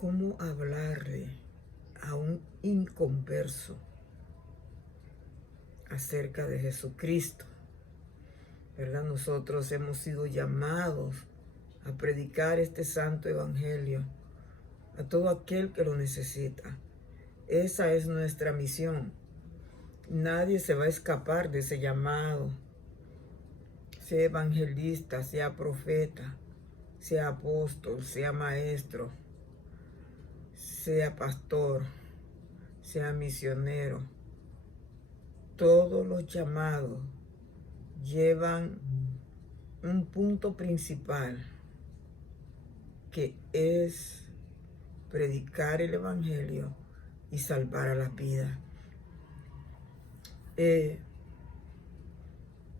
cómo hablarle a un inconverso acerca de Jesucristo, ¿verdad? Nosotros hemos sido llamados a predicar este santo evangelio a todo aquel que lo necesita. Esa es nuestra misión. Nadie se va a escapar de ese llamado. Sea evangelista, sea profeta, sea apóstol, sea maestro, sea pastor, sea misionero. Todos los llamados llevan un punto principal, que es predicar el evangelio y salvar a las vidas.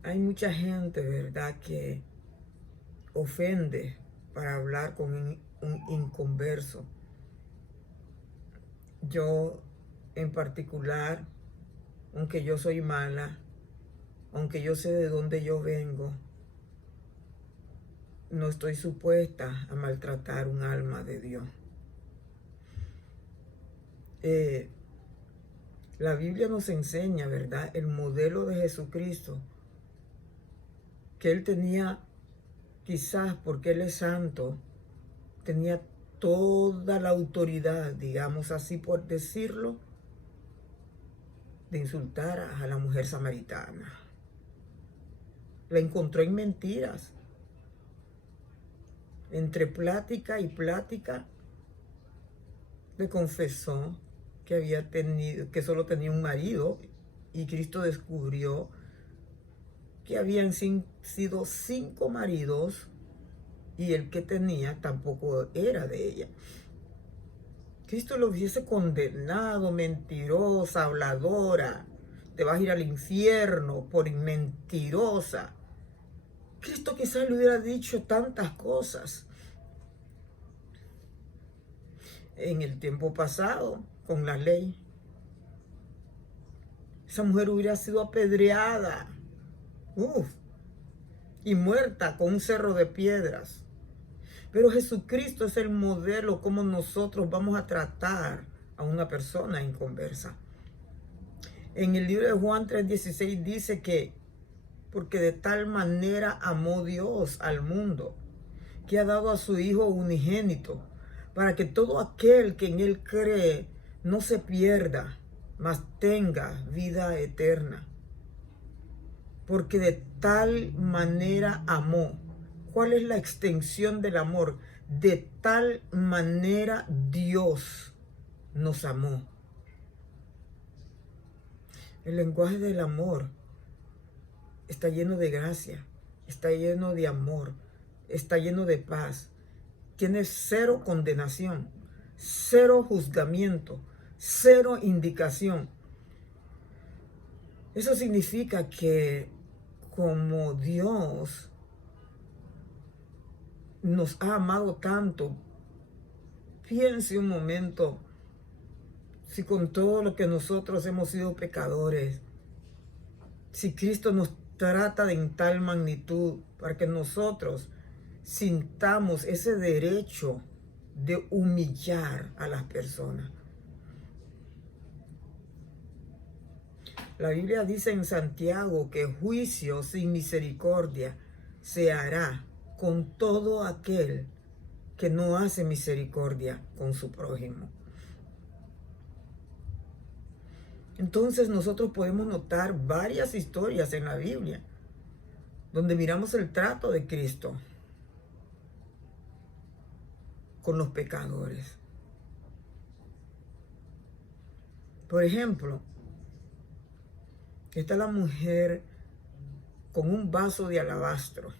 Hay mucha gente, ¿verdad?, que ofende para hablar con un inconverso. Yo, en particular, aunque yo soy mala, aunque yo sé de dónde yo vengo, no estoy supuesta a maltratar un alma de Dios. La Biblia nos enseña, ¿verdad?, el modelo de Jesucristo, que Él tenía, quizás porque Él es santo, tenía toda la autoridad, digamos así por decirlo, de insultar a la mujer samaritana. La encontró en mentiras. Entre plática y plática, le confesó que solo tenía un marido, y Cristo descubrió que habían sido 5 maridos y el que tenía tampoco era de ella. Cristo lo hubiese condenado: mentirosa, habladora, te vas a ir al infierno por mentirosa. Cristo quizás le hubiera dicho tantas cosas. En el tiempo pasado, con la ley, esa mujer hubiera sido apedreada, y muerta con un cerro de piedras. Pero Jesucristo es el modelo como nosotros vamos a tratar a una persona inconversa. En el libro de Juan 3:16 dice que porque de tal manera amó Dios al mundo, que ha dado a su Hijo unigénito, para que todo aquel que en Él cree no se pierda, mas tenga vida eterna. Porque de tal manera amó. ¿Cuál es la extensión del amor? De tal manera Dios nos amó. El lenguaje del amor está lleno de gracia, está lleno de amor, está lleno de paz. Tiene 0 condenación, 0 juzgamiento, 0 indicación. Eso significa que como Dios nos ha amado tanto, piense un momento, si con todo lo que nosotros hemos sido pecadores, si Cristo nos trata de en tal magnitud para que nosotros sintamos ese derecho de humillar a las personas. La Biblia dice en Santiago que juicio sin misericordia se hará con todo aquel que no hace misericordia con su prójimo. Entonces nosotros podemos notar varias historias en la Biblia donde miramos el trato de Cristo con los pecadores. Por ejemplo, está la mujer con un vaso de alabastro.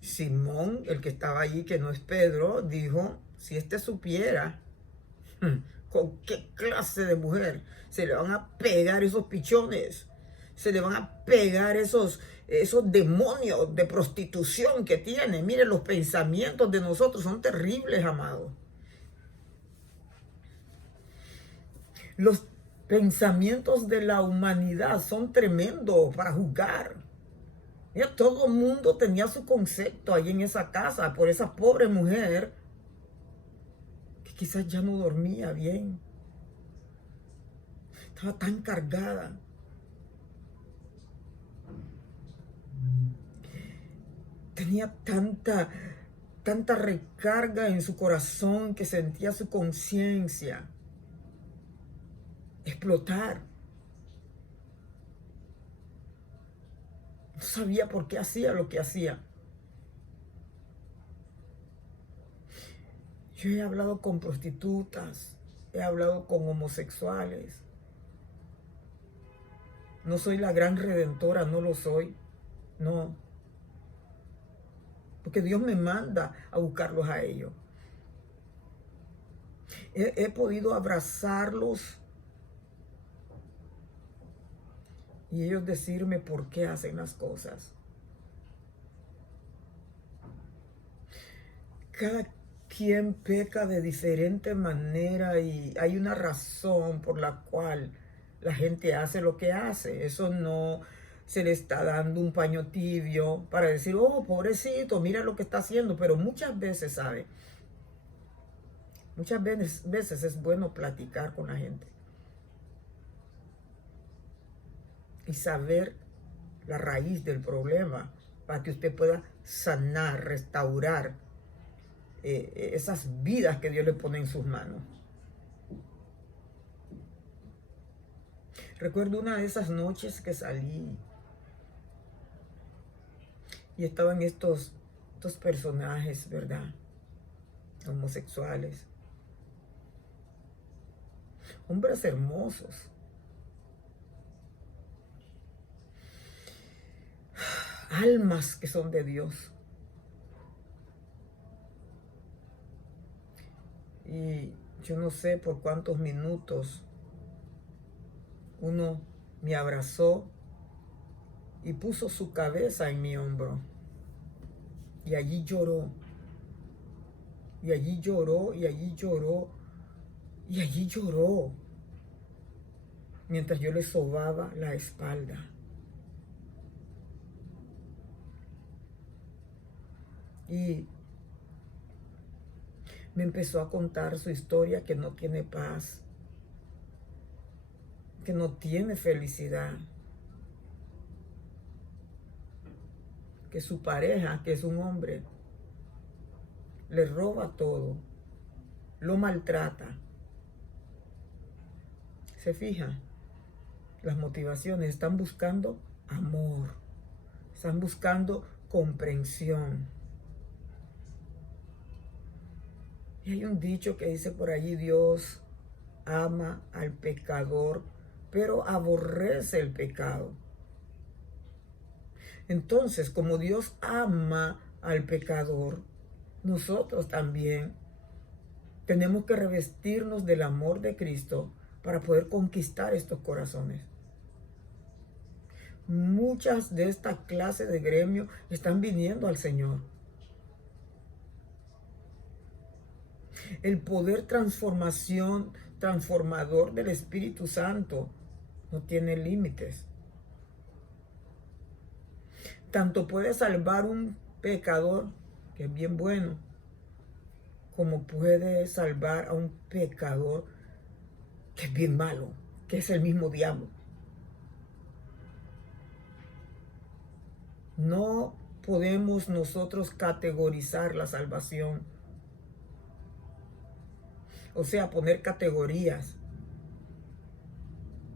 Simón, el que estaba allí, que no es Pedro, dijo: si este supiera con qué clase de mujer se le van a pegar esos pichones, se le van a pegar esos demonios de prostitución que tiene. Miren, los pensamientos de nosotros son terribles, amados. Los pensamientos de la humanidad son tremendos para juzgar. Mira, todo el mundo tenía su concepto ahí en esa casa por esa pobre mujer Quizás ya no dormía bien. Estaba tan cargada. Tenía tanta recarga en su corazón que sentía su conciencia explotar. No sabía por qué hacía lo que hacía. Yo he hablado con prostitutas, he hablado con homosexuales. No soy la gran redentora, no lo soy. No. Porque Dios me manda a buscarlos a ellos. He podido abrazarlos y ellos decirme por qué hacen las cosas. Cada quien peca de diferente manera y hay una razón por la cual la gente hace lo que hace. Eso no se le está dando un paño tibio para decir, oh, pobrecito, mira lo que está haciendo. Pero muchas veces, ¿sabe? Muchas veces es bueno platicar con la gente y saber la raíz del problema para que usted pueda sanar, restaurar esas vidas que Dios le pone en sus manos. Recuerdo una de esas noches que salí y estaban estos personajes, ¿verdad? Homosexuales. Hombres hermosos. Almas que son de Dios. Y yo no sé por cuántos minutos uno me abrazó y puso su cabeza en mi hombro. Y allí lloró. Y allí lloró, y allí lloró, y allí lloró. Mientras yo le sobaba la espalda. Y me empezó a contar su historia, que no tiene paz, que no tiene felicidad, que su pareja, que es un hombre, le roba todo, lo maltrata. ¿Se fija? Las motivaciones están buscando amor, están buscando comprensión. Y hay un dicho que dice por allí, Dios ama al pecador, pero aborrece el pecado. Entonces, como Dios ama al pecador, nosotros también tenemos que revestirnos del amor de Cristo para poder conquistar estos corazones. Muchas de esta clase de gremio están viniendo al Señor. El poder transformador del Espíritu Santo no tiene límites. Tanto puede salvar un pecador, que es bien bueno, como puede salvar a un pecador que es bien malo, que es el mismo diablo. No podemos nosotros categorizar la salvación. O sea, poner categorías.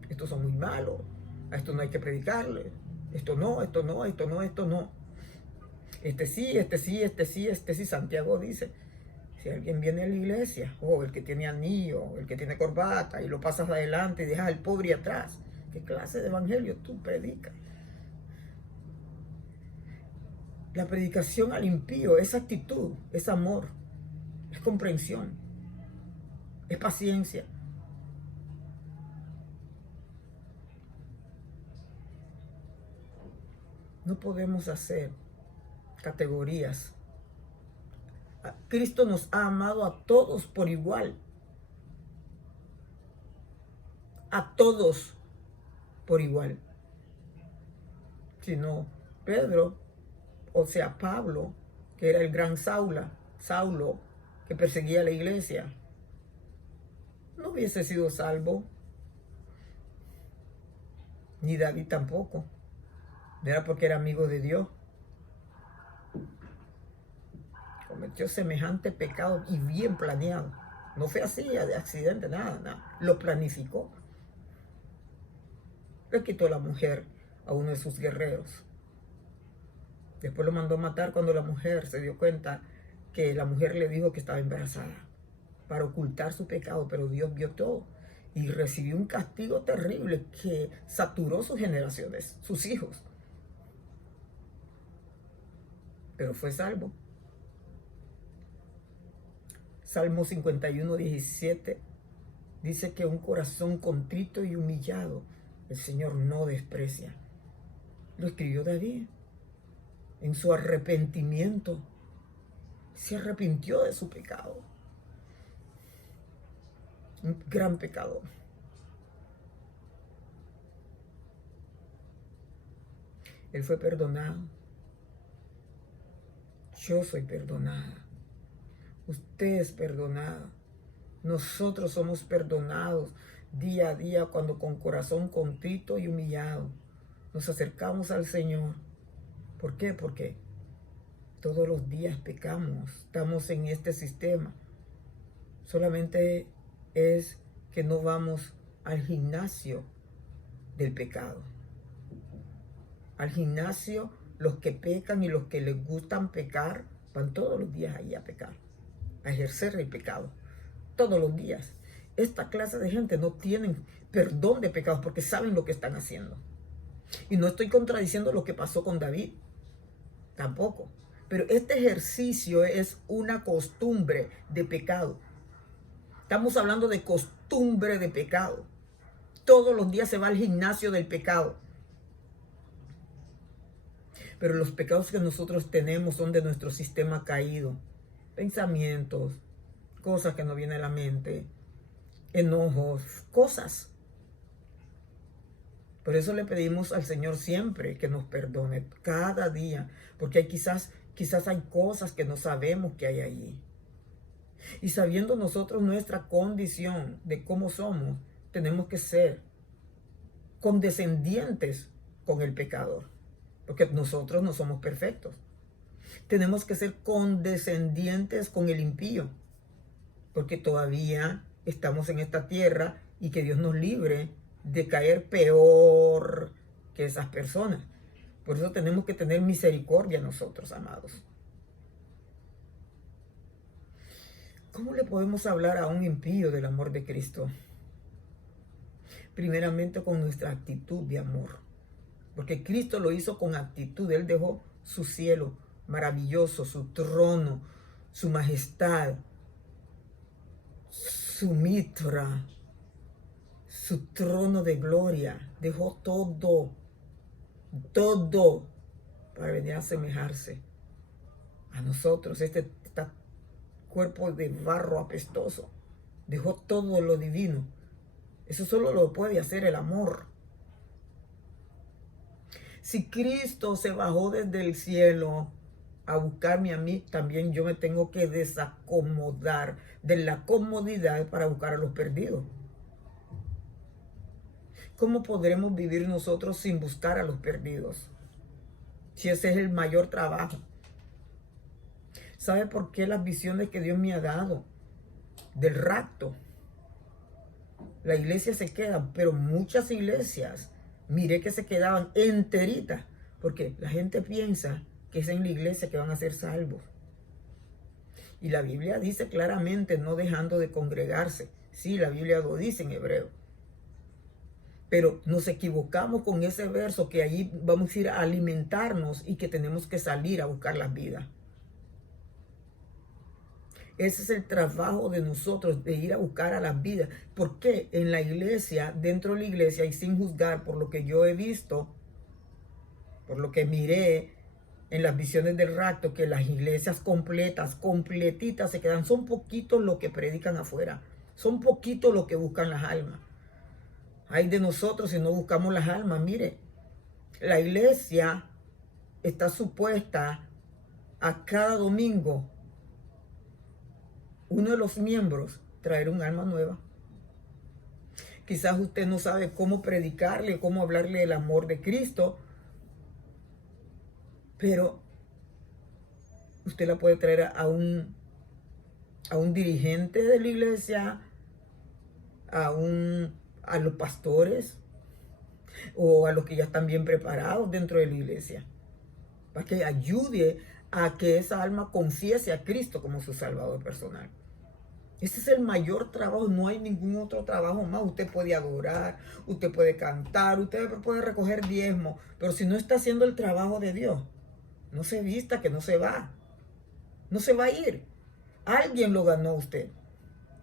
Estos son muy malos. A esto no hay que predicarle. Esto no, esto no, esto no, esto no. Este sí, este sí, este sí, este sí. Santiago dice, si alguien viene a la iglesia, o el que tiene anillo, el que tiene corbata, y lo pasas adelante y dejas al pobre atrás, ¿qué clase de evangelio tú predicas? La predicación al impío es actitud, es amor, es comprensión, es paciencia. No podemos hacer categorías. Cristo nos ha amado a todos por igual. A todos por igual. Si no, Pedro, o sea, Pablo, que era el gran Saulo, que perseguía a la iglesia, no hubiese sido salvo, ni David tampoco. Era porque era amigo de Dios. Cometió semejante pecado y bien planeado. No fue así, de accidente, nada. Lo planificó. Le quitó la mujer a uno de sus guerreros. Después lo mandó a matar cuando la mujer se dio cuenta que la mujer le dijo que estaba embarazada para ocultar su pecado, pero Dios vio todo y recibió un castigo terrible que saturó sus generaciones, sus hijos. Pero fue salvo. Salmo 51:17 dice que un corazón contrito y humillado el Señor no desprecia. Lo escribió David. En su arrepentimiento se arrepintió de su pecado. Un gran pecador. Él fue perdonado. Yo soy perdonada. Usted es perdonada. Nosotros somos perdonados día a día cuando con corazón contrito y humillado nos acercamos al Señor. ¿Por qué? Porque todos los días pecamos. Estamos en este sistema. Solamente es que no vamos al gimnasio del pecado. Al gimnasio, los que pecan y los que les gustan pecar, van todos los días ahí a pecar, a ejercer el pecado. Todos los días. Esta clase de gente no tienen perdón de pecados porque saben lo que están haciendo. Y no estoy contradiciendo lo que pasó con David. Tampoco. Pero este ejercicio es una costumbre de pecado. Estamos hablando de costumbre de pecado. Todos los días se va al gimnasio del pecado. Pero los pecados que nosotros tenemos son de nuestro sistema caído. Pensamientos, cosas que nos vienen a la mente, enojos, cosas. Por eso le pedimos al Señor siempre que nos perdone, cada día. Porque hay quizás hay cosas que no sabemos que hay allí. Y sabiendo nosotros nuestra condición de cómo somos, tenemos que ser condescendientes con el pecador. Porque nosotros no somos perfectos. Tenemos que ser condescendientes con el impío. Porque todavía estamos en esta tierra y que Dios nos libre de caer peor que esas personas. Por eso tenemos que tener misericordia nosotros, amados. ¿Cómo le podemos hablar a un impío del amor de Cristo? Primeramente con nuestra actitud de amor. Porque Cristo lo hizo con actitud. Él dejó su cielo maravilloso, su trono, su majestad, su mitra, su trono de gloria. Dejó todo para venir a asemejarse a nosotros. Este cuerpo de barro apestoso. Dejó todo lo divino. Eso solo lo puede hacer el amor. Si Cristo se bajó desde el cielo a buscarme a mí, también yo me tengo que desacomodar de la comodidad para buscar a los perdidos. ¿Cómo podremos vivir nosotros sin buscar a los perdidos? Si ese es el mayor trabajo. ¿Sabe por qué las visiones que Dios me ha dado del rapto? La iglesia se queda, pero muchas iglesias, miré que se quedaban enteritas, porque la gente piensa que es en la iglesia que van a ser salvos. Y la Biblia dice claramente, no dejando de congregarse. Sí, la Biblia lo dice en hebreo. Pero nos equivocamos con ese verso que allí vamos a ir a alimentarnos y que tenemos que salir a buscar las vidas. Ese es el trabajo de nosotros, de ir a buscar a las vidas. ¿Por qué? En la iglesia, dentro de la iglesia, y sin juzgar por lo que yo he visto, por lo que miré en las visiones del rapto, que las iglesias completas, completitas se quedan. Son poquitos los que predican afuera. Son poquitos los que buscan las almas. Ay de nosotros si no buscamos las almas. Mire, la iglesia está supuesta a cada domingo uno de los miembros traer un alma nueva. Quizás usted no sabe cómo predicarle, cómo hablarle del amor de Cristo, pero usted la puede traer a un dirigente de la iglesia, a los pastores o a los que ya están bien preparados dentro de la iglesia, para que ayude a que esa alma confiese a Cristo como su Salvador personal. Ese es el mayor trabajo, no hay ningún otro trabajo más. Usted puede adorar, usted puede cantar, usted puede recoger diezmo, pero si no está haciendo el trabajo de Dios, no se vista que no se va a ir. Alguien lo ganó usted,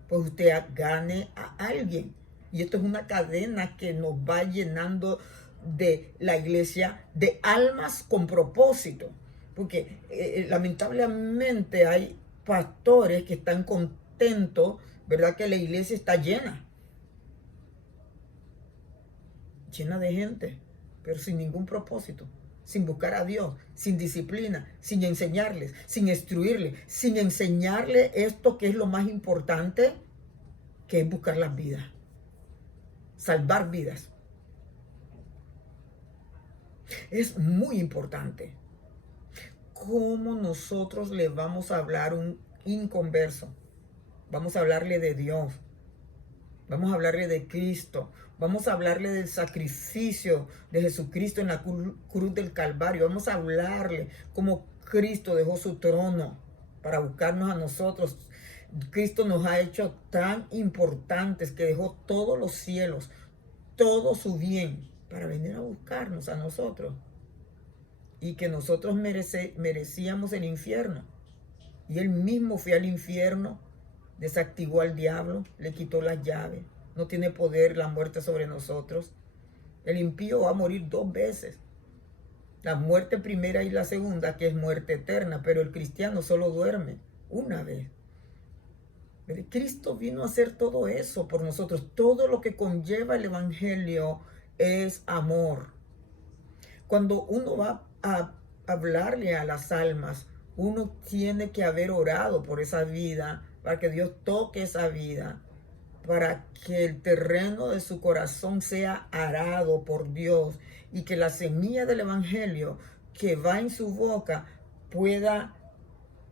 pues usted gane a alguien. Y esto es una cadena que nos va llenando de la iglesia de almas con propósito. Porque lamentablemente hay pastores que están contentos, ¿verdad? Que la iglesia está llena de gente, pero sin ningún propósito, sin buscar a Dios, sin disciplina, sin enseñarles, sin instruirles, sin enseñarles esto que es lo más importante, que es buscar las vidas, salvar vidas. Es muy importante. ¿Cómo nosotros le vamos a hablar a un inconverso? Vamos a hablarle de Dios. Vamos a hablarle de Cristo. Vamos a hablarle del sacrificio de Jesucristo en la cruz del Calvario. Vamos a hablarle cómo Cristo dejó su trono para buscarnos a nosotros. Cristo nos ha hecho tan importantes que dejó todos los cielos, todo su bien, para venir a buscarnos a nosotros. Y que nosotros merecíamos el infierno. Y Él mismo fue al infierno, desactivó al diablo, le quitó las llaves. No tiene poder la muerte sobre nosotros. El impío va a morir 2 veces. La muerte primera y la segunda, que es muerte eterna, pero el cristiano solo duerme una vez. Pero Cristo vino a hacer todo eso por nosotros. Todo lo que conlleva el evangelio es amor. Cuando uno va a hablarle a las almas, uno tiene que haber orado por esa vida, para que Dios toque esa vida, para que el terreno de su corazón sea arado por Dios y que la semilla del evangelio que va en su boca pueda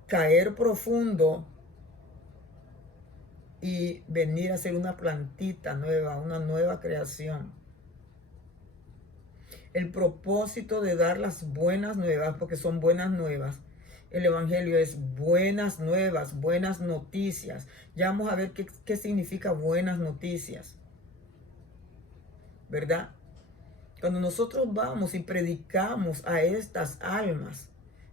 caer profundo y venir a ser una plantita nueva, una nueva creación. El propósito de dar las buenas nuevas, porque son buenas nuevas, el evangelio es buenas nuevas, buenas noticias. Ya vamos a ver qué significa buenas noticias, ¿verdad? Cuando nosotros vamos y predicamos a estas almas,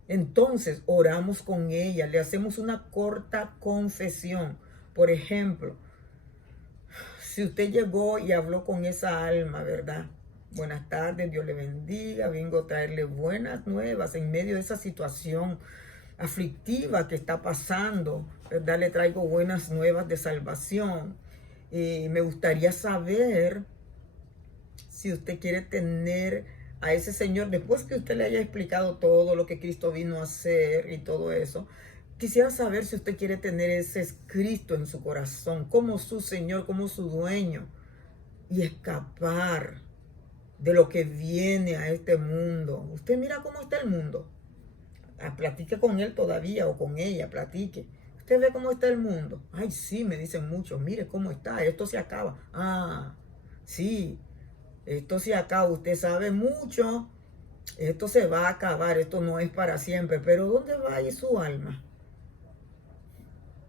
entonces oramos con ellas, le hacemos una corta confesión. Por ejemplo, si usted llegó y habló con esa alma, ¿verdad? Buenas tardes, Dios le bendiga, vengo a traerle buenas nuevas en medio de esa situación aflictiva que está pasando, ¿verdad? Le traigo buenas nuevas de salvación. Me gustaría saber si usted quiere tener a ese Señor, después que usted le haya explicado todo lo que Cristo vino a hacer y todo eso, quisiera saber si usted quiere tener ese Cristo en su corazón, como su Señor, como su dueño, y escapar de lo que viene a este mundo. Usted mira cómo está el mundo. Platique con él todavía o con ella, platique. Usted ve cómo está el mundo. Ay, sí, me dicen muchos, mire cómo está, esto se acaba. Ah, sí, esto se acaba, usted sabe mucho, esto se va a acabar, esto no es para siempre. Pero ¿dónde va a ir su alma?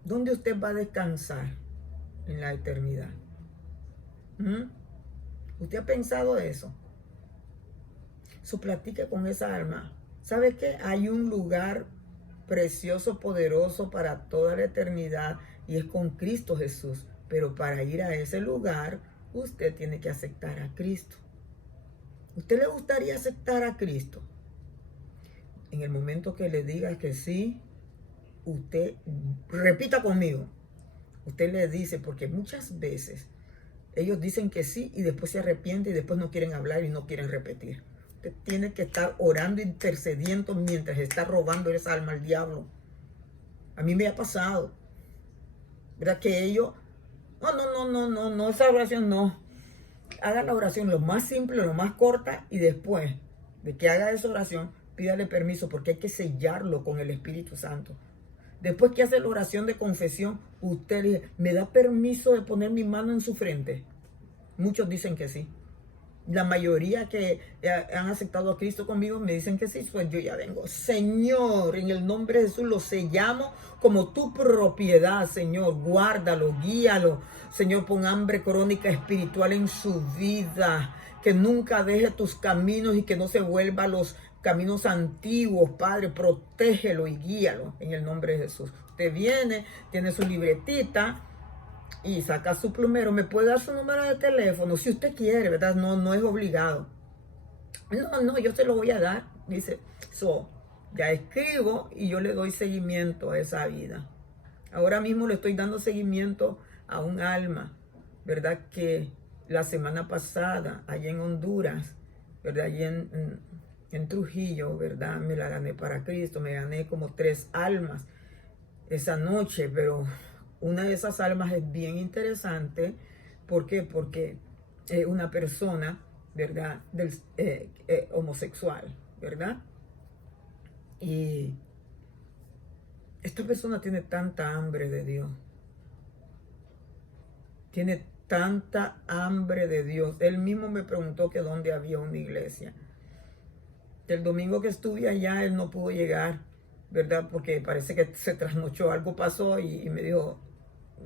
¿Dónde usted va a descansar en la eternidad? ¿Usted ha pensado eso? Platique con esa alma. ¿Sabe qué? Hay un lugar precioso, poderoso para toda la eternidad y es con Cristo Jesús. Pero para ir a ese lugar, usted tiene que aceptar a Cristo. ¿Usted le gustaría aceptar a Cristo? En el momento que le diga que sí, usted repita conmigo. Usted le dice, porque muchas veces ellos dicen que sí y después se arrepienten y después no quieren hablar y no quieren repetir. Usted tiene que estar orando, intercediendo mientras está robando esa alma al diablo. A mí me ha pasado, ¿verdad? Que ellos, no, esa oración no. haga la oración lo más simple, lo más corta, y después de que haga esa oración, pídale permiso porque hay que sellarlo con el Espíritu Santo. Después que hace la oración de confesión, usted dice, ¿me da permiso de poner mi mano en su frente? Muchos dicen que sí. La mayoría que han aceptado a Cristo conmigo me dicen que sí, pues yo ya vengo. Señor, en el nombre de Jesús lo sellamos como tu propiedad, Señor. Guárdalo, guíalo. Señor, pon hambre crónica espiritual en su vida. Que nunca deje tus caminos y que no se vuelva a los caminos antiguos, Padre. Protégelo y guíalo en el nombre de Jesús. Usted viene, tiene su libretita y saca su plumero. Me puede dar su número de teléfono si usted quiere, ¿verdad? No es obligado. No, yo se lo voy a dar. Dice, ya escribo y yo le doy seguimiento a esa vida. Ahora mismo le estoy dando seguimiento a un alma, ¿verdad? Que la semana pasada, allá en Honduras, ¿verdad? Allí en Trujillo, ¿verdad? Me la gané para Cristo. Me gané como 3 almas esa noche, pero una de esas almas es bien interesante. ¿Por qué? Porque es una persona, ¿verdad? Homosexual, ¿verdad? Y esta persona tiene tanta hambre de Dios. Tiene tanta hambre de Dios. Él mismo me preguntó que dónde había una iglesia. El domingo que estuve allá, él no pudo llegar, ¿verdad? Porque parece que se trasnochó, algo pasó y me dijo,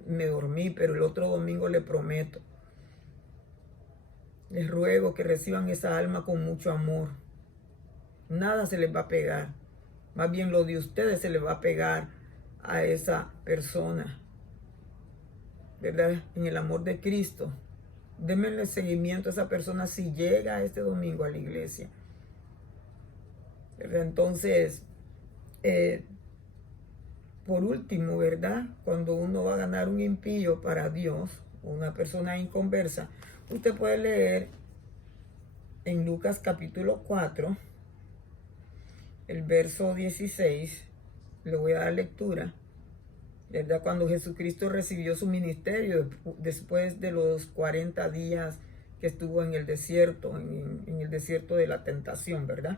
me dormí, pero el otro domingo le prometo. Les ruego que reciban esa alma con mucho amor. Nada se les va a pegar. Más bien lo de ustedes se les va a pegar a esa persona, ¿verdad? En el amor de Cristo. Démenle seguimiento a esa persona si llega este domingo a la iglesia, ¿verdad? Entonces, por último, ¿verdad? Cuando uno va a ganar un impío para Dios, una persona inconversa, usted puede leer en Lucas capítulo 4, el verso 16, le voy a dar lectura, ¿verdad? Cuando Jesucristo recibió su ministerio después de los 40 días que estuvo en el desierto, en el desierto de la tentación, ¿verdad?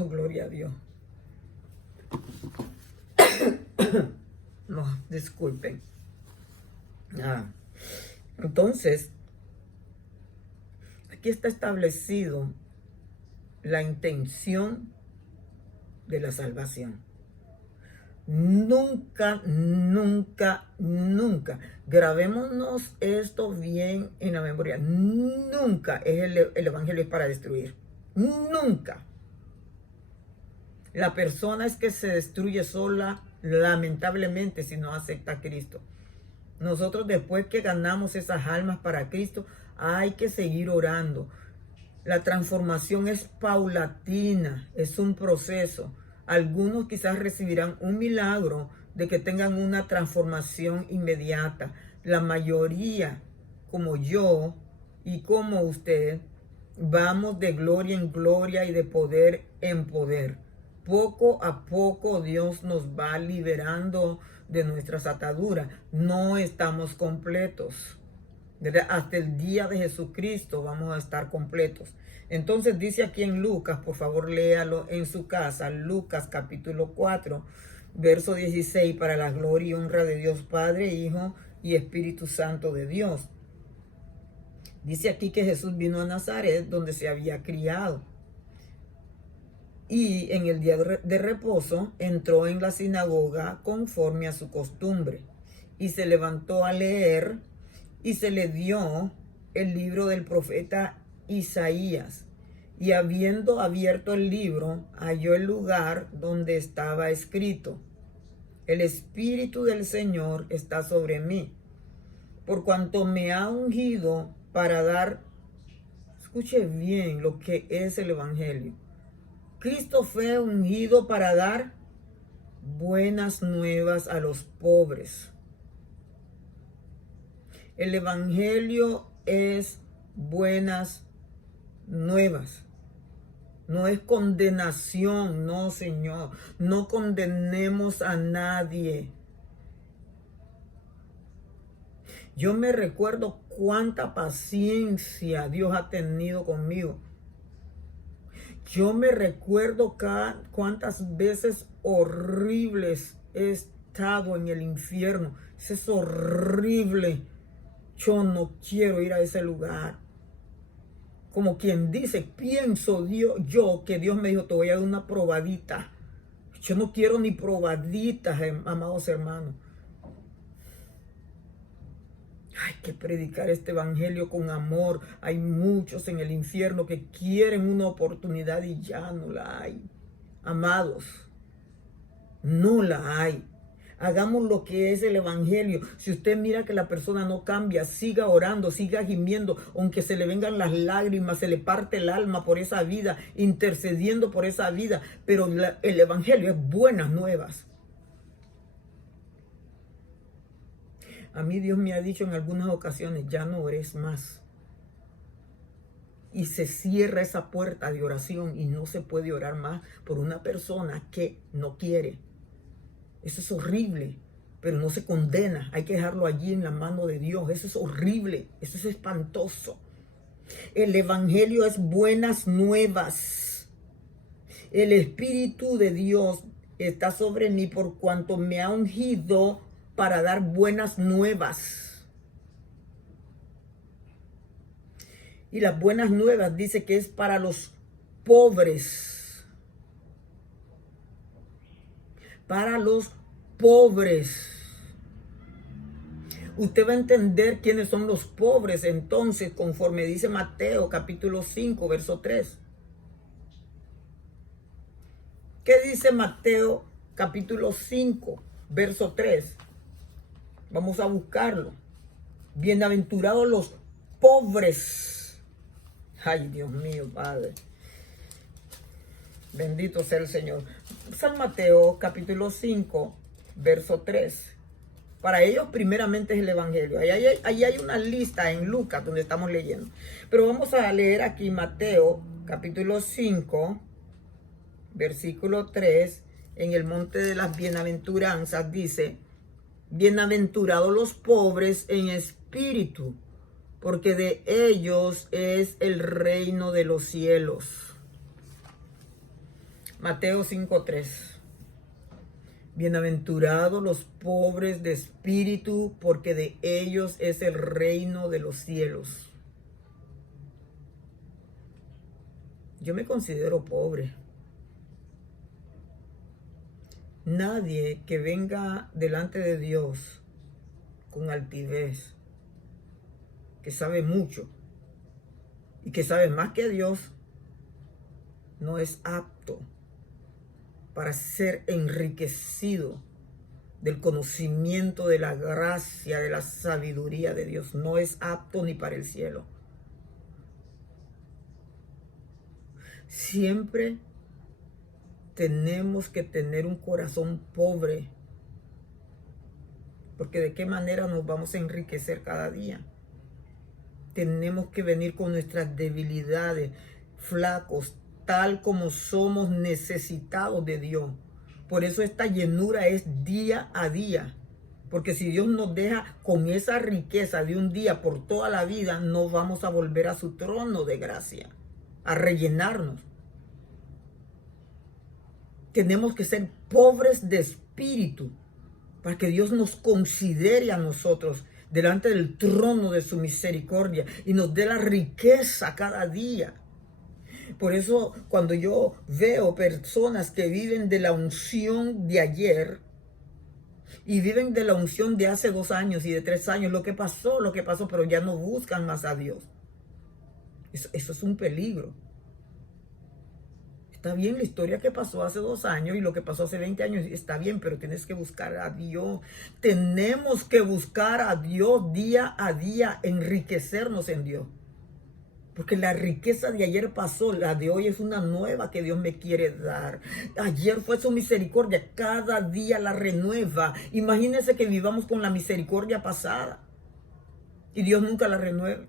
Oh, gloria a Dios. No, disculpen. Entonces, aquí está establecido la intención de la salvación. Nunca, nunca, nunca, grabémonos esto bien en la memoria, nunca el evangelio es para destruir. Nunca. La persona es que se destruye sola, lamentablemente, si no acepta a Cristo. Nosotros, después que ganamos esas almas para Cristo, hay que seguir orando. La transformación es paulatina, es un proceso. Algunos quizás recibirán un milagro de que tengan una transformación inmediata. La mayoría, como yo y como usted, vamos de gloria en gloria y de poder en poder. Poco a poco Dios nos va liberando de nuestras ataduras. No estamos completos, ¿verdad? Hasta el día de Jesucristo vamos a estar completos. Entonces dice aquí en Lucas, por favor léalo en su casa, Lucas capítulo 4, verso 16, para la gloria y honra de Dios Padre, Hijo y Espíritu Santo de Dios. Dice aquí que Jesús vino a Nazaret, donde se había criado. Y en el día de reposo entró en la sinagoga conforme a su costumbre. Y se levantó a leer y se le dio el libro del profeta Isaías. Y habiendo abierto el libro, halló el lugar donde estaba escrito: el Espíritu del Señor está sobre mí, por cuanto me ha ungido para dar, escuche bien lo que es el Evangelio. Cristo fue ungido para dar buenas nuevas a los pobres. El Evangelio es buenas nuevas. No es condenación, no, Señor. No condenemos a nadie. Yo me recuerdo cuánta paciencia Dios ha tenido conmigo. Yo me recuerdo cuántas veces horribles he estado en el infierno. Eso es horrible. Yo no quiero ir a ese lugar. Como quien dice, pienso yo que Dios me dijo, te voy a dar una probadita. Yo no quiero ni probaditas, amados hermanos. Hay que predicar este evangelio con amor. Hay muchos en el infierno que quieren una oportunidad y ya no la hay. Amados, no la hay. Hagamos lo que es el evangelio. Si usted mira que la persona no cambia, siga orando, siga gimiendo, aunque se le vengan las lágrimas, se le parte el alma por esa vida, intercediendo por esa vida. Pero el evangelio es buenas nuevas. A mí Dios me ha dicho en algunas ocasiones, ya no ores más. Y se cierra esa puerta de oración y no se puede orar más por una persona que no quiere. Eso es horrible, pero no se condena. Hay que dejarlo allí en la mano de Dios. Eso es horrible, eso es espantoso. El evangelio es buenas nuevas. El Espíritu de Dios está sobre mí por cuanto me ha ungido para dar buenas nuevas. Y las buenas nuevas dice que es para los pobres. Para los pobres. Usted va a entender quiénes son los pobres entonces, conforme dice Mateo capítulo 5, verso 3. ¿Qué dice Mateo capítulo 5, verso 3? Vamos a buscarlo. Bienaventurados los pobres. Ay, Dios mío, Padre. Bendito sea el Señor. San Mateo capítulo 5, verso 3. Para ellos primeramente es el evangelio. Ahí hay una lista en Lucas donde estamos leyendo. Pero vamos a leer aquí Mateo capítulo 5, versículo 3. En el monte de las bienaventuranzas dice: bienaventurados los pobres en espíritu, porque de ellos es el reino de los cielos. Mateo 5:3. Bienaventurados los pobres de espíritu, porque de ellos es el reino de los cielos. Yo me considero pobre. Nadie que venga delante de Dios con altivez, que sabe mucho y que sabe más que Dios, no es apto para ser enriquecido del conocimiento, de la gracia, de la sabiduría de Dios. No es apto ni para el cielo. Siempre tenemos que tener un corazón pobre, porque de qué manera nos vamos a enriquecer cada día. Tenemos que venir con nuestras debilidades, flacos, tal como somos, necesitados de Dios. Por eso esta llenura es día a día. Porque si Dios nos deja con esa riqueza de un día por toda la vida, no vamos a volver a su trono de gracia, a rellenarnos. Tenemos que ser pobres de espíritu para que Dios nos considere a nosotros delante del trono de su misericordia y nos dé la riqueza cada día. Por eso cuando yo veo personas que viven de la unción de ayer y viven de la unción de hace 2 años y de 3 años, lo que pasó, pero ya no buscan más a Dios. Eso es un peligro. Está bien la historia que pasó hace 2 años y lo que pasó hace 20 años, está bien, pero tienes que buscar a Dios. Tenemos que buscar a Dios día a día, enriquecernos en Dios. Porque la riqueza de ayer pasó, la de hoy es una nueva que Dios me quiere dar. Ayer fue su misericordia, cada día la renueva. Imagínense que vivamos con la misericordia pasada y Dios nunca la renueve.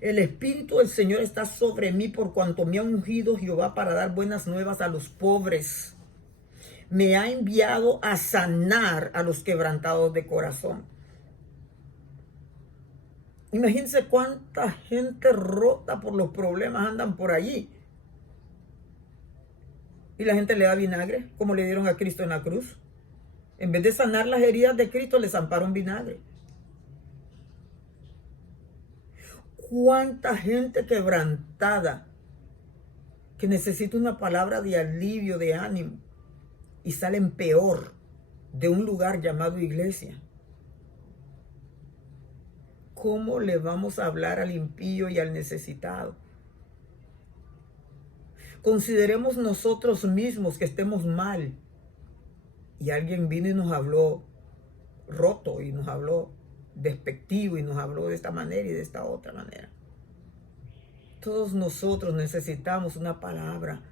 El Espíritu del Señor está sobre mí por cuanto me ha ungido Jehová para dar buenas nuevas a los pobres, me ha enviado a sanar a los quebrantados de corazón. Imagínense cuánta gente rota por los problemas andan por allí. Y la gente le da vinagre, como le dieron a Cristo en la cruz. En vez de sanar las heridas de Cristo, le zamparon vinagre. Cuánta gente quebrantada que necesita una palabra de alivio, de ánimo, y salen peor de un lugar llamado iglesia. ¿Cómo le vamos a hablar al impío y al necesitado? Consideremos nosotros mismos que estemos mal y alguien vino y nos habló roto y nos habló despectivo y nos habló de esta manera y de esta otra manera. Todos nosotros necesitamos una palabra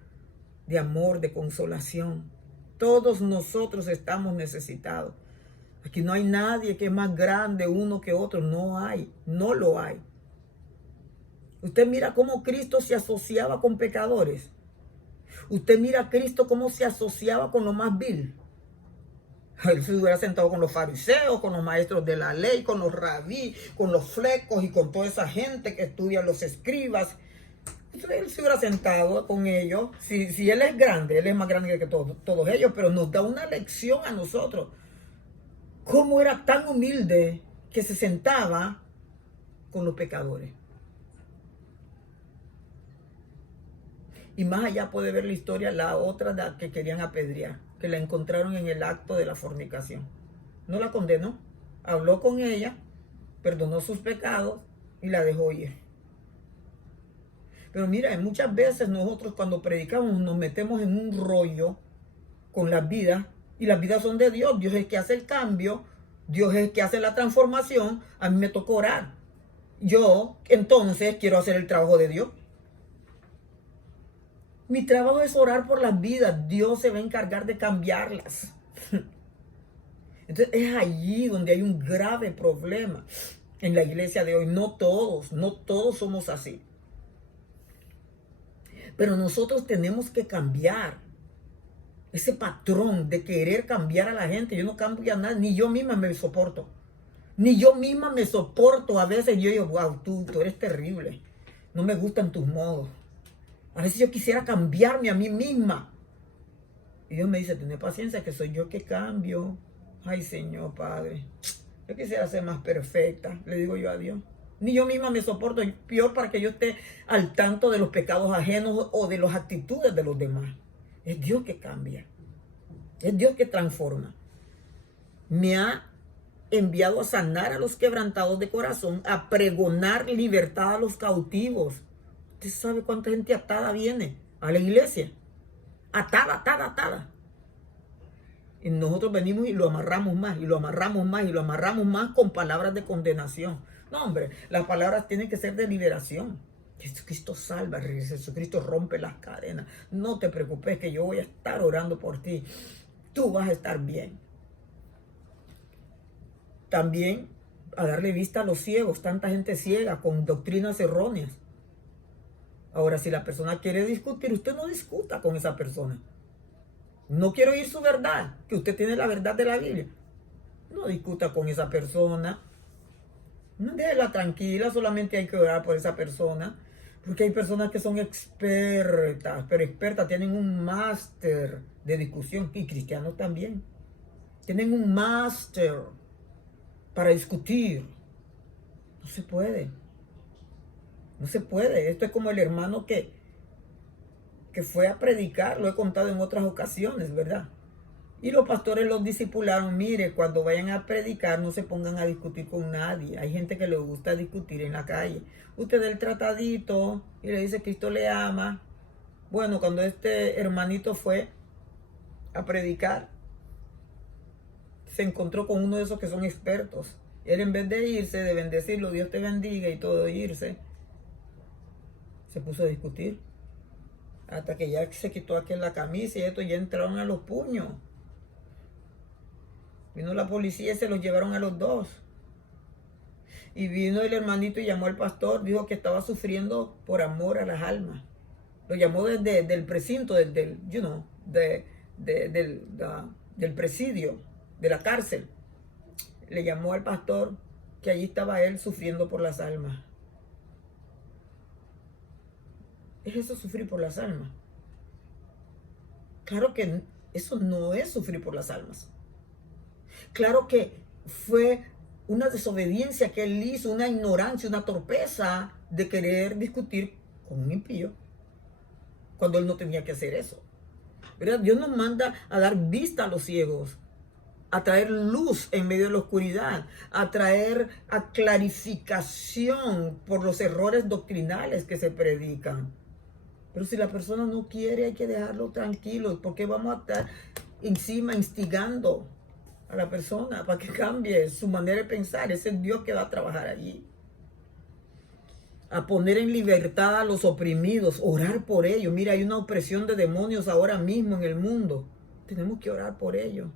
de amor, de consolación. Todos nosotros estamos necesitados. Aquí no hay nadie que es más grande uno que otro. No hay, no lo hay. Usted mira cómo Cristo se asociaba con pecadores. Usted mira a Cristo cómo se asociaba con lo más vil. Él se hubiera sentado con los fariseos, con los maestros de la ley, con los rabí, con los flecos y con toda esa gente que estudia, los escribas. Él se hubiera sentado con ellos. Si él es grande, él es más grande que todos ellos, pero nos da una lección a nosotros. Cómo era tan humilde que se sentaba con los pecadores. Y más allá puede ver la historia, la otra que querían apedrear, que la encontraron en el acto de la fornicación. No la condenó, habló con ella, perdonó sus pecados y la dejó ir. Pero mira, muchas veces nosotros cuando predicamos nos metemos en un rollo con las vidas, y las vidas son de Dios. Dios es el que hace el cambio, Dios es el que hace la transformación. A mí me tocó orar. Yo entonces quiero hacer el trabajo de Dios. Mi trabajo es orar por las vidas. Dios se va a encargar de cambiarlas. Entonces es allí donde hay un grave problema en la iglesia de hoy. No todos somos así. Pero nosotros tenemos que cambiar ese patrón de querer cambiar a la gente. Yo no cambio a nadie, ni yo misma me soporto. Ni yo misma me soporto. A veces yo digo, wow, tú eres terrible. No me gustan tus modos. A veces yo quisiera cambiarme a mí misma. Y Dios me dice, ten paciencia, que soy yo que cambio. Ay, Señor Padre, yo quisiera ser más perfecta, le digo yo a Dios. Ni yo misma me soporto, peor para que yo esté al tanto de los pecados ajenos o de las actitudes de los demás. Es Dios que cambia. Es Dios que transforma. Me ha enviado a sanar a los quebrantados de corazón, a pregonar libertad a los cautivos. ¿Usted sabe cuánta gente atada viene a la iglesia? Atada. Y nosotros venimos y lo amarramos más, y lo amarramos más, y lo amarramos más con palabras de condenación. No, hombre, las palabras tienen que ser de liberación. Jesucristo salva, Jesucristo rompe las cadenas. No te preocupes, que yo voy a estar orando por ti. Tú vas a estar bien. También a darle vista a los ciegos, tanta gente ciega con doctrinas erróneas. Ahora, si la persona quiere discutir, usted no discuta con esa persona. No quiero oír su verdad, que usted tiene la verdad de la Biblia. No discuta con esa persona. No, déjela tranquila, solamente hay que orar por esa persona. Porque hay personas que son expertas, pero expertas, tienen un máster de discusión. Y cristianos también. Tienen un máster para discutir. No se puede. No se puede. Esto es como el hermano que fue a predicar, lo he contado en otras ocasiones, ¿verdad? Y los pastores los discipularon, mire, cuando vayan a predicar no se pongan a discutir con nadie. Hay gente que le gusta discutir en la calle. Usted da el tratadito y le dice Cristo le ama. Bueno, cuando este hermanito fue a predicar, se encontró con uno de esos que son expertos. Él, en vez de irse, de bendecirlo, Dios te bendiga y todo, irse, se puso a discutir. Hasta que ya se quitó aquí en la camisa y esto, ya entraron a los puños. Vino la policía y se los llevaron a los dos. Y vino el hermanito y llamó al pastor, dijo que estaba sufriendo por amor a las almas. Lo llamó desde el precinto, de del presidio, de la cárcel, le llamó al pastor que allí estaba él sufriendo por las almas. ¿Es eso sufrir por las almas? Claro que eso no es sufrir por las almas. Claro que fue una desobediencia que él hizo, una ignorancia, una torpeza de querer discutir con un impío cuando él no tenía que hacer eso. ¿Verdad? Dios nos manda a dar vista a los ciegos, a traer luz en medio de la oscuridad, a traer a clarificación por los errores doctrinales que se predican. Pero si la persona no quiere, hay que dejarlo tranquilo, porque vamos a estar encima instigando a la persona para que cambie su manera de pensar. Es el Dios que va a trabajar allí. A poner en libertad a los oprimidos, orar por ellos. Mira, hay una opresión de demonios ahora mismo en el mundo. Tenemos que orar por ellos.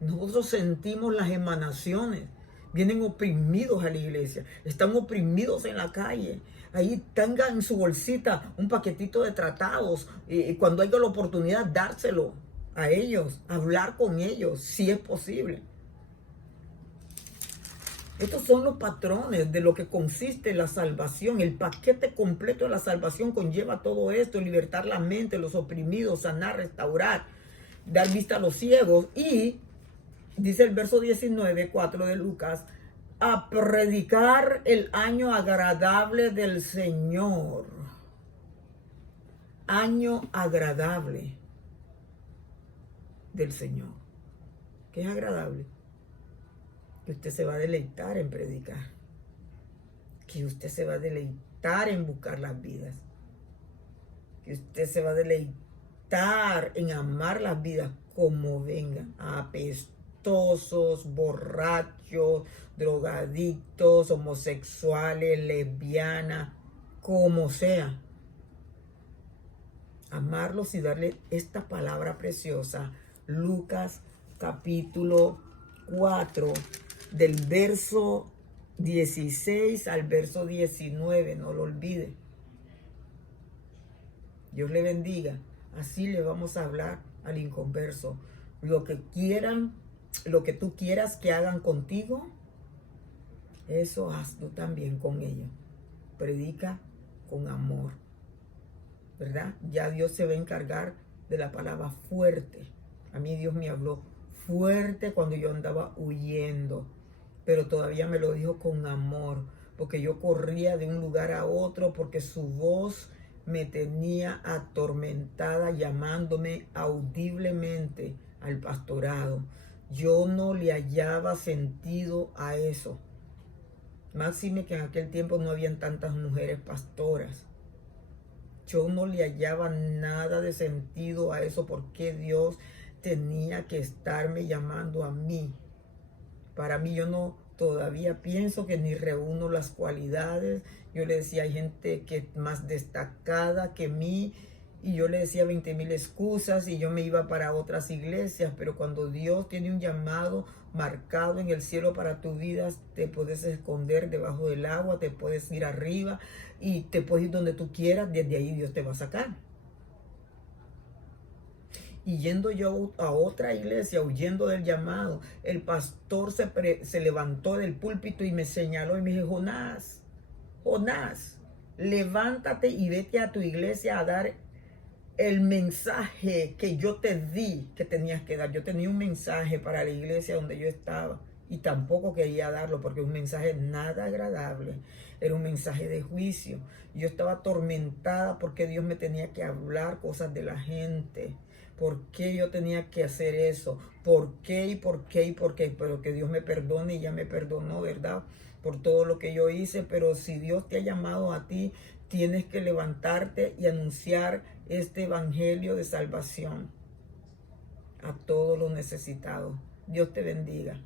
Nosotros sentimos las emanaciones. Vienen oprimidos a la iglesia. Están oprimidos en la calle. Ahí tengan en su bolsita un paquetito de tratados. Y cuando haya la oportunidad, dárselo a ellos. Hablar con ellos, si es posible. Estos son los patrones de lo que consiste la salvación. El paquete completo de la salvación conlleva todo esto: libertar la mente, los oprimidos, sanar, restaurar, dar vista a los ciegos. Y dice el verso 19, 4 de Lucas, a predicar el año agradable del Señor. Año agradable del Señor. ¿Qué es agradable? Que usted se va a deleitar en predicar, que usted se va a deleitar en buscar las vidas, que usted se va a deleitar en amar las vidas como vengan, apestosos, borrachos, drogadictos, homosexuales, lesbianas, como sea. Amarlos y darle esta palabra preciosa. Lucas capítulo 4, del verso 16 al verso 19, no lo olvide. Dios le bendiga. Así le vamos a hablar al inconverso. Lo que quieran, lo que tú quieras que hagan contigo, eso hazlo también con ellos. Predica con amor, ¿verdad? Ya Dios se va a encargar de la palabra fuerte. A mí Dios me habló fuerte cuando yo andaba huyendo, pero todavía me lo dijo con amor, porque yo corría de un lugar a otro, porque su voz me tenía atormentada, llamándome audiblemente al pastorado. Yo no le hallaba sentido a eso. Máxime que en aquel tiempo no habían tantas mujeres pastoras. Yo no le hallaba nada de sentido a eso, porque Dios tenía que estarme llamando a mí. Para mí, yo no todavía pienso que ni reúno las cualidades. Yo le decía, hay gente que es más destacada que mí, y yo le decía 20,000 excusas, y yo me iba para otras iglesias. Pero cuando Dios tiene un llamado marcado en el cielo para tu vida, te puedes esconder debajo del agua, te puedes ir arriba y te puedes ir donde tú quieras. Desde ahí Dios te va a sacar. Y yendo yo a otra iglesia, huyendo del llamado, el pastor se levantó del púlpito y me señaló y me dijo, Jonás, levántate y vete a tu iglesia a dar el mensaje que yo te di que tenías que dar. Yo tenía un mensaje para la iglesia donde yo estaba y tampoco quería darlo, porque un mensaje nada agradable. Era un mensaje de juicio. Yo estaba atormentada porque Dios me tenía que hablar cosas de la gente. ¿Por qué yo tenía que hacer eso? ¿Por qué y por qué y por qué? Pero que Dios me perdone, y ya me perdonó, ¿verdad? Por todo lo que yo hice. Pero si Dios te ha llamado a ti, tienes que levantarte y anunciar este evangelio de salvación a todos los necesitados. Dios te bendiga.